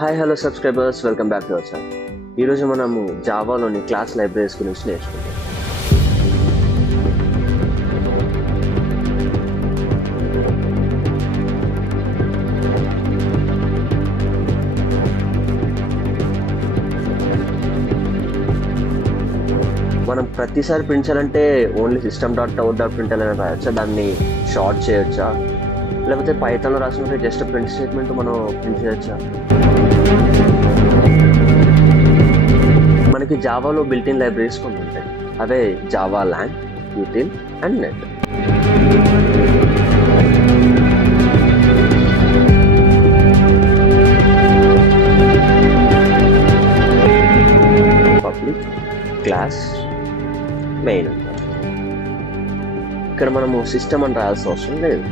Hi hello subscribers, welcome back to our channel. ఈరోజు మనము జావాలోని class libraries గురించి నేర్చుకుంటాం. మనం ప్రతిసారి ప్రింట్ చేయాలంటే ఓన్లీ system.out.println అని రాయొచ్చా, దాన్ని షార్ట్ చేయొచ్చా, లేకపోతే పైథాన్లో రాసినట్టు జస్ట్ ప్రింట్ స్టేట్మెంట్ మనం ప్రింట్ చేయొచ్చా? మనకి జావాలో బిల్ట్ ఇన్ లైబ్రరీస్ కొన్ని ఉంటాయి. అవే Java lang, util and net. Public, class, main అంటారు. ఇక్కడ మనము సిస్టమ్ అని రాయాల్సిన అవసరం లేదు.